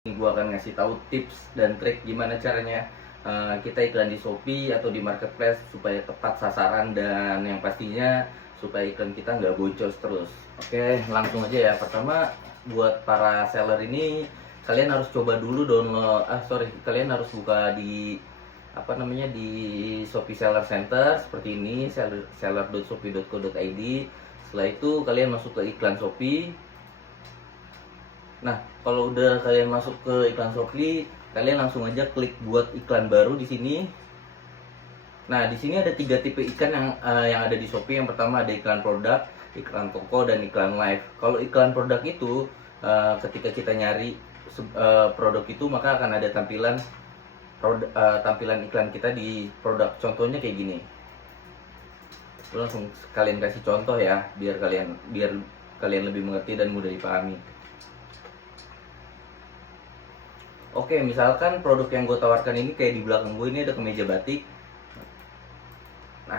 Ini gue akan ngasih tahu tips dan trik gimana caranya kita iklan di Shopee atau di marketplace supaya tepat sasaran dan yang pastinya supaya iklan kita nggak boncos terus. Oke, langsung aja ya. Pertama, buat para seller ini kalian harus coba dulu download. Kalian harus buka di di Shopee Seller Center seperti ini, seller.shopee.co.id. Setelah itu kalian masuk ke iklan Shopee. Nah, kalau udah kalian masuk ke iklan Shopee, kalian langsung aja klik buat iklan baru di sini. Nah, di sini ada 3 tipe iklan yang ada di Shopee. Yang pertama ada iklan produk, iklan toko, dan iklan live. Kalau iklan produk itu ketika kita nyari produk itu, maka akan ada tampilan iklan kita di produk. Contohnya kayak gini. Langsung kalian kasih contoh ya, biar kalian lebih mengerti dan mudah dipahami. Oke, misalkan produk yang gue tawarkan ini kayak di belakang gue ini ada kemeja batik. Nah,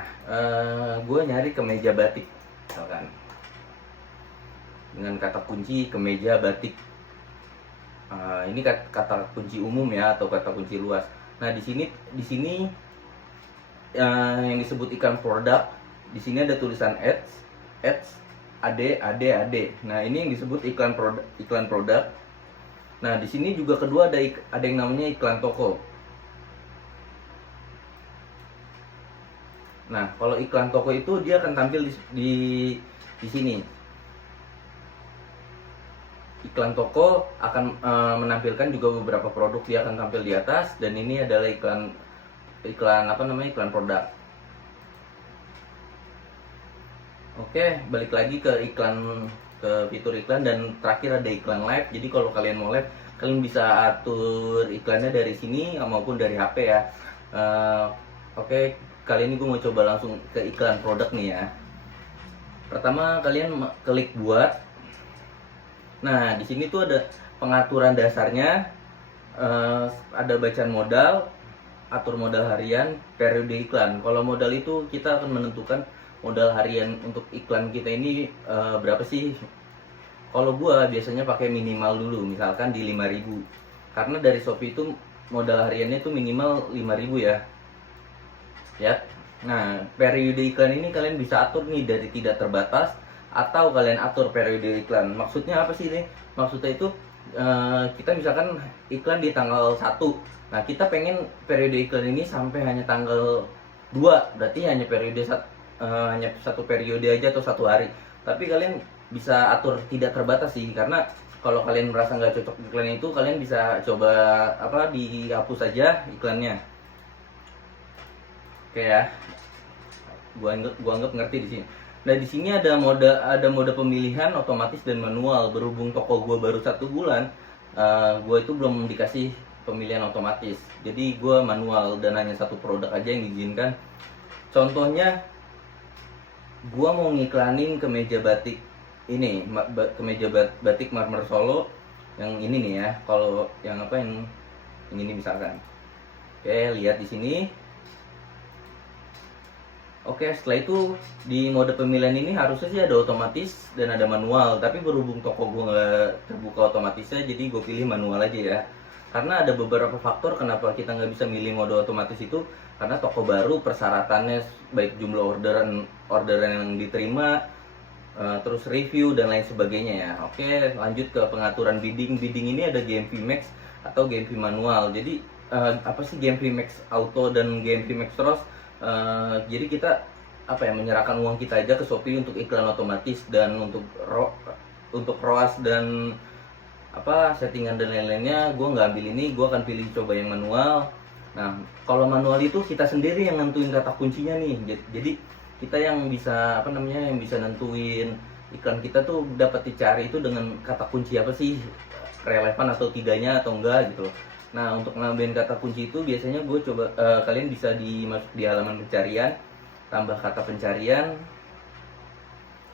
gue nyari kemeja batik, misalkan dengan kata kunci kemeja batik. Ini kata kunci umum ya, atau kata kunci luas. Nah, di sini yang disebut iklan produk, di sini ada tulisan ads, ad. Nah, ini yang disebut iklan produk. Nah, di sini juga kedua ada yang namanya iklan toko. Nah, kalau iklan toko itu dia akan tampil di sini. Iklan toko akan menampilkan juga beberapa produk, dia akan tampil di atas, dan ini adalah iklan produk. Oke, balik lagi ke fitur iklan, dan terakhir ada iklan live. Jadi kalau kalian mau live, kalian bisa atur iklannya dari sini maupun dari HP ya. Oke, kali ini gue mau coba langsung ke iklan produk nih ya. Pertama, kalian klik buat. Nah, di sini tuh ada pengaturan dasarnya, ada bacaan modal, atur modal harian, periode iklan. Kalau modal itu kita akan menentukan modal harian untuk iklan kita ini berapa sih. Kalau gua biasanya pakai minimal dulu, misalkan di 5.000, karena dari Shopee itu modal hariannya itu minimal 5.000 ya. Nah, periode iklan ini kalian bisa atur nih dari tidak terbatas, atau kalian atur periode iklan. Maksudnya apa sih ini? Maksudnya itu kita misalkan iklan di tanggal 1. Nah, kita pengen periode iklan ini sampai hanya tanggal 2, berarti hanya hanya satu periode aja atau 1 hari. Tapi kalian bisa atur tidak terbatas sih, karena kalau kalian merasa nggak cocok iklan itu, kalian bisa coba dihapus saja iklannya. Oke ya, gua anggap ngerti di sini. Nah, di sini ada mode pemilihan otomatis dan manual. Berhubung toko gua baru 1 bulan, gua itu belum dikasih pemilihan otomatis. Jadi gua manual dan hanya 1 produk aja yang diizinkan. Contohnya, gua mau ngiklanin kemeja batik ini, kemeja batik Marmer Solo yang ini nih ya. Kalau yang ini misalkan. Oke, lihat di sini. Oke, setelah itu di mode pemilihan ini harusnya sih ada otomatis dan ada manual. Tapi berhubung toko gua nggak terbuka otomatisnya, jadi gue pilih manual aja ya. Karena ada beberapa faktor kenapa kita nggak bisa milih mode otomatis itu, karena toko baru persyaratannya baik jumlah orderan yang diterima, terus review dan lain sebagainya ya. Oke, lanjut ke pengaturan bidding. Bidding ini ada GMV Max atau GMV manual. Jadi apa sih GMV Max Auto dan GMV Max ROAS? Jadi kita menyerahkan uang kita aja ke Shopee untuk iklan otomatis, dan untuk ROAS dan settingan dan lain-lainnya gue nggak ambil ini, gue akan pilih coba yang manual. Nah, kalau manual itu kita sendiri yang nentuin kata kuncinya nih. Jadi kita yang bisa nentuin iklan kita tuh dapat dicari itu dengan kata kunci apa sih, relevan atau tidaknya atau enggak gitu loh. Nah, untuk nambahin kata kunci itu biasanya kalian bisa masuk di halaman pencarian, tambah kata pencarian.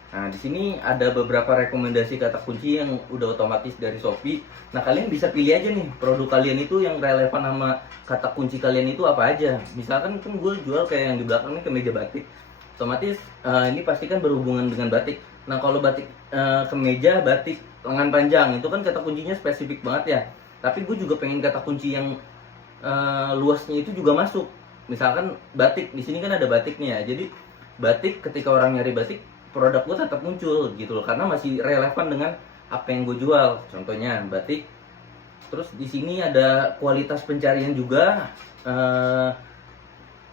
Nah, di sini ada beberapa rekomendasi kata kunci yang udah otomatis dari Shopee. Nah, kalian bisa pilih aja nih produk kalian itu yang relevan sama kata kunci kalian itu apa aja. Misalkan gue jual kayak yang di belakang ini kemeja batik. Otomatis ini pasti kan berhubungan dengan batik. Nah, kalau batik kemeja batik lengan panjang itu kan kata kuncinya spesifik banget ya. Tapi gue juga pengen kata kunci yang luasnya itu juga masuk. Misalkan batik, di sini kan ada batiknya ya. Jadi batik, ketika orang nyari batik, produk gue tetap muncul gitu loh, karena masih relevan dengan apa yang gue jual. Contohnya batik. Terus di sini ada kualitas pencarian juga,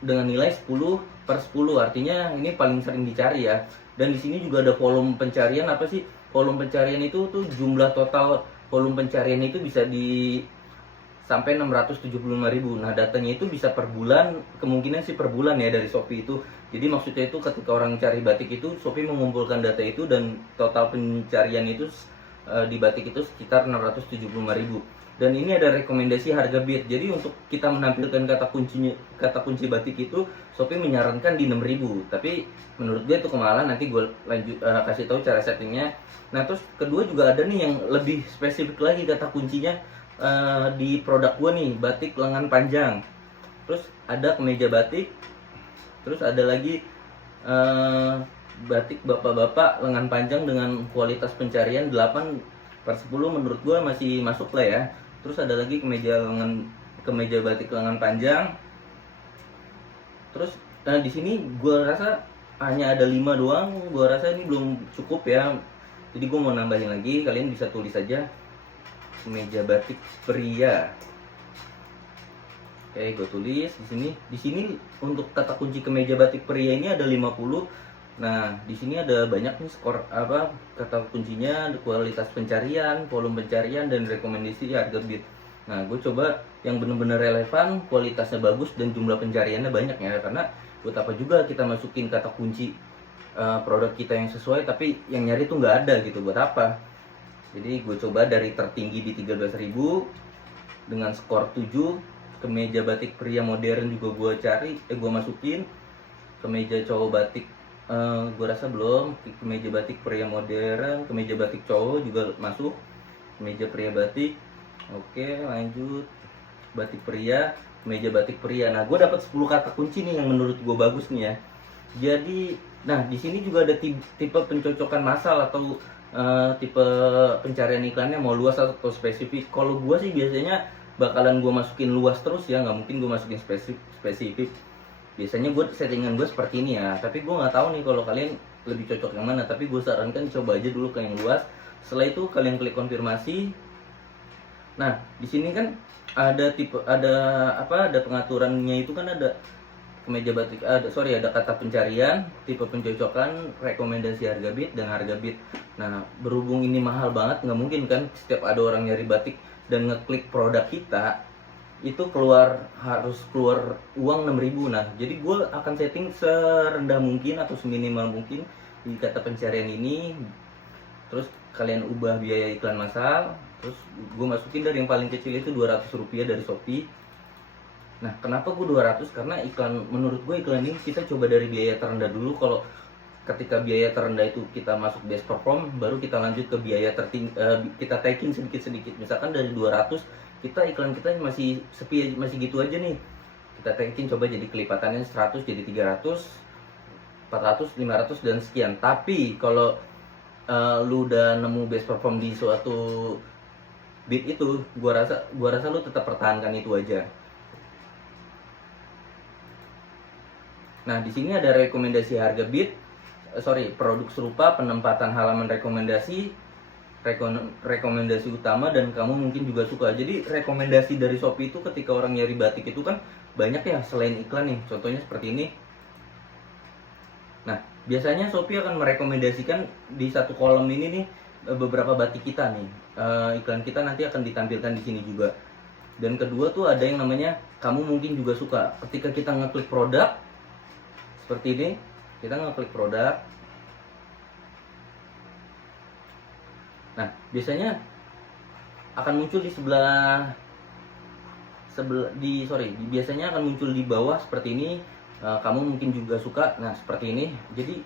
dengan nilai 10/10, artinya ini paling sering dicari ya. Dan di sini juga ada volume pencarian. Apa sih volume pencarian itu? Tuh jumlah total volume pencarian itu bisa di sampai 675.000. Nah, datanya itu bisa per bulan, kemungkinan sih per bulan ya dari Shopee itu. Jadi maksudnya itu ketika orang cari batik itu, Shopee mengumpulkan data itu dan total pencarian itu di batik itu sekitar 675.000. Dan ini ada rekomendasi harga bid. Jadi untuk kita menampilkan kata kunci batik itu, Shopee menyarankan di 6.000. Tapi menurut gue itu kemahalan. Nanti gue lanjut kasih tahu cara settingnya. Nah, terus kedua juga ada nih yang lebih spesifik lagi kata kuncinya, di produk gue nih, batik lengan panjang. Terus ada kemeja batik. Terus ada lagi batik bapak-bapak lengan panjang dengan kualitas pencarian 8/10, menurut gue masih masuk lah ya. Terus ada lagi kemeja batik lengan panjang. Terus di sini gue rasa hanya ada 5 doang. Gue rasa ini belum cukup ya. Jadi gue mau nambahin lagi, kalian bisa tulis aja kemeja batik pria. Oke, gue tulis di sini. Di sini untuk kata kunci kemeja batik pria ini ada 50. Nah, di sini ada banyak nih skor kata kuncinya, kualitas pencarian, volume pencarian, dan rekomendasi harga bid. Nah, gue coba yang benar-benar relevan, kualitasnya bagus, dan jumlah pencariannya banyak ya. Karena buat apa juga kita masukin kata kunci produk kita yang sesuai, tapi yang nyari tuh nggak ada gitu, buat apa? Jadi gue coba dari tertinggi di 13.000 dengan skor 7. Kemeja batik pria modern juga gue masukin. Kemeja cowok batik gue rasa belum. Kemeja batik pria modern, kemeja batik cowok juga masuk. Kemeja pria batik. Oke, lanjut. Batik pria, kemeja batik pria. Nah, gue dapat 10 kata kunci nih yang menurut gue bagus nih ya. Jadi, nah di sini juga ada tipe pencocokan massal atau tipe pencarian iklannya mau luas atau spesifik. Kalau gue sih biasanya bakalan gue masukin luas terus ya, nggak mungkin gue masukin spesifik. Biasanya gue settingan gue seperti ini ya, tapi gue nggak tahu nih kalau kalian lebih cocok yang mana. Tapi gue sarankan coba aja dulu ke yang luas. Setelah itu kalian klik konfirmasi. Nah, di sini kan ada ada pengaturannya itu kan, ada kemeja batik, ada kata pencarian, tipe pencocokan, rekomendasi harga bid, dan harga bid. Nah, berhubung ini mahal banget, nggak mungkin kan setiap ada orang nyari batik dan ngeklik produk kita itu harus keluar uang 6.000. Nah, jadi gue akan setting serendah mungkin atau seminimal mungkin di kata pencarian ini. Terus kalian ubah biaya iklan massal. Terus gue masukin dari yang paling kecil itu Rp200 dari Shopee. Nah, kenapa gue 200? Karena menurut gue iklan ini kita coba dari biaya terendah dulu. Kalau ketika biaya terendah itu kita masuk best perform, baru kita lanjut ke biaya tertinggi, kita taikin sedikit-sedikit. Misalkan dari 200, iklan kita masih sepi, masih gitu aja nih. Kita taikin coba jadi kelipatannya 100 jadi 300, 400, 500 dan sekian. Tapi kalau lu udah nemu best perform di suatu bid itu, gua rasa lu tetap pertahankan itu aja. Nah, di sini ada rekomendasi harga bid, produk serupa, penempatan halaman rekomendasi utama, dan kamu mungkin juga suka. Jadi rekomendasi dari Shopee itu ketika orang nyari batik itu kan banyak ya selain iklan nih. Contohnya seperti ini. Nah, biasanya Shopee akan merekomendasikan di satu kolom ini nih beberapa batik kita nih. Iklan kita nanti akan ditampilkan di sini juga. Dan kedua tuh ada yang namanya kamu mungkin juga suka. Ketika kita ngeklik produk seperti ini, kita ngeklik produk. Nah, biasanya akan muncul biasanya akan muncul di bawah seperti ini. Kamu mungkin juga suka. Nah, seperti ini. Jadi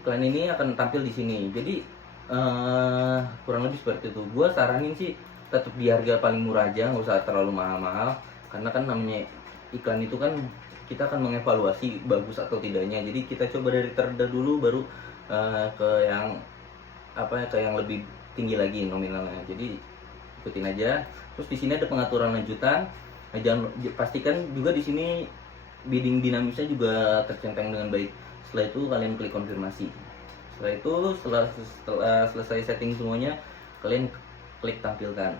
iklan ini akan tampil di sini. Jadi kurang lebih seperti itu. Gua saranin sih tetap di harga paling murah aja, nggak usah terlalu mahal-mahal. Karena kan namanya iklan itu kan kita akan mengevaluasi bagus atau tidaknya. Jadi kita coba dari terendah dulu, baru ke yang lebih tinggi lagi nominalnya. Jadi ikutin aja. Terus di sini ada pengaturan lanjutan. Nah, jangan pastikan juga di sini bidding dinamisnya juga tercentang dengan baik. Setelah itu kalian klik konfirmasi. Setelah itu setelah selesai setting semuanya, kalian klik tampilkan.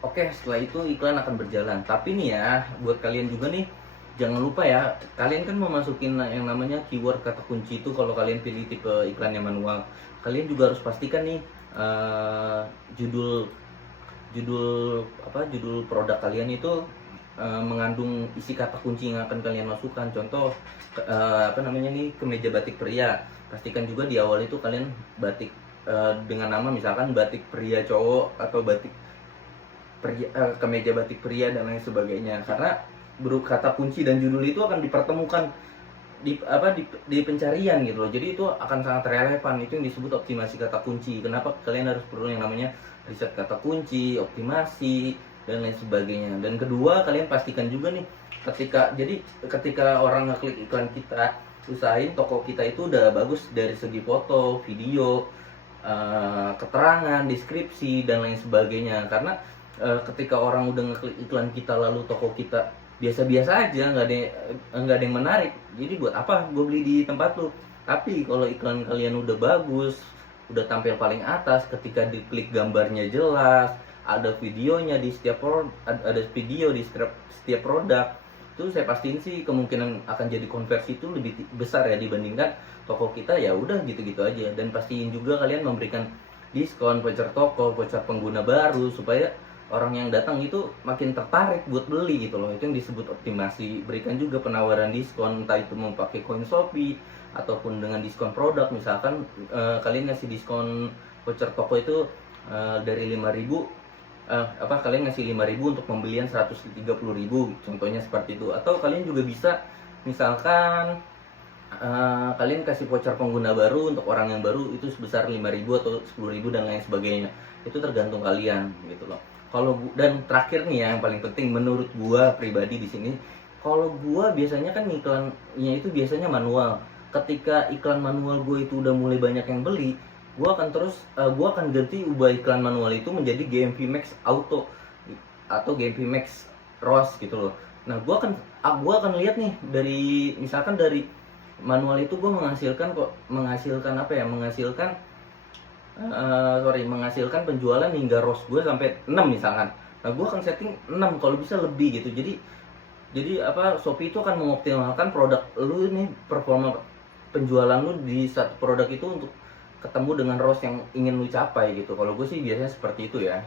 Oke, setelah itu iklan akan berjalan. Tapi nih ya, buat kalian juga nih, jangan lupa ya, kalian kan memasukin yang namanya keyword kata kunci itu kalau kalian pilih tipe iklan yang manual. Kalian juga harus pastikan nih judul judul produk kalian itu mengandung isi kata kunci yang akan kalian masukkan. Contoh kemeja batik pria. Pastikan juga di awal itu kalian batik dengan nama misalkan batik pria cowok atau batik kemeja batik pria dan lain sebagainya, karena kata kunci dan judul itu akan dipertemukan di pencarian gitu loh. Jadi itu akan sangat relevan. Itu yang disebut optimasi kata kunci. Kenapa kalian harus perlu yang namanya riset kata kunci, optimasi dan lain sebagainya. Dan kedua, kalian pastikan juga nih ketika orang ngeklik iklan kita, usahain toko kita itu udah bagus dari segi foto, video, keterangan, deskripsi dan lain sebagainya. Karena ketika orang udah ngeklik iklan kita lalu toko kita biasa-biasa aja, nggak ada yang menarik, jadi buat apa gue beli di tempat lu? Tapi kalau iklan kalian udah bagus, udah tampil paling atas, ketika diklik gambarnya jelas, ada videonya di setiap setiap produk, itu saya pastiin sih kemungkinan akan jadi konversi itu lebih besar ya dibandingkan toko kita ya udah gitu-gitu aja. Dan pastiin juga kalian memberikan diskon, voucher toko, voucher pengguna baru supaya orang yang datang itu makin tertarik buat beli gitu loh. Itu yang disebut optimasi. Berikan juga penawaran diskon, entah itu mau pakai koin Shopee ataupun dengan diskon produk. Misalkan kalian ngasih diskon voucher toko itu dari 5.000, kalian ngasih 5.000 untuk pembelian 130.000, contohnya seperti itu. Atau kalian juga bisa misalkan kalian kasih voucher pengguna baru untuk orang yang baru itu sebesar 5.000 atau 10.000 dan lain sebagainya. Itu tergantung kalian gitu loh. Dan terakhir nih yang paling penting menurut gua pribadi di sini, kalau gua biasanya kan iklannya itu biasanya manual. Ketika iklan manual gua itu udah mulai banyak yang beli, gua akan ganti ubah iklan manual itu menjadi GMV Max Auto atau GMV Max ROAS gitu loh. Nah, gua akan lihat nih dari misalkan dari manual itu gua menghasilkan menghasilkan penjualan hingga ROAS gue sampai 6 misalkan. Nah, gue akan setting 6 kalau bisa lebih gitu. Jadi Shopee itu akan mengoptimalkan produk lu nih, performa penjualan lu di satu produk itu untuk ketemu dengan ROAS yang ingin lu capai gitu. Kalau gue sih biasanya seperti itu ya.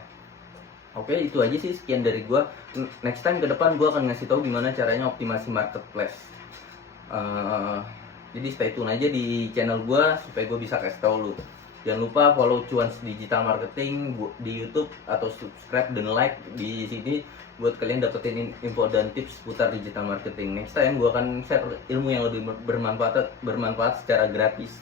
Oke, itu aja sih, sekian dari gue. Next time ke depan gue akan ngasih tahu gimana caranya optimasi marketplace. Jadi stay tune aja di channel gue supaya gue bisa kasih tahu lu. Jangan lupa follow Cuans Digital Marketing di YouTube atau subscribe dan like di sini buat kalian dapetin info dan tips seputar digital marketing. Next time gue akan share ilmu yang lebih bermanfaat secara gratis.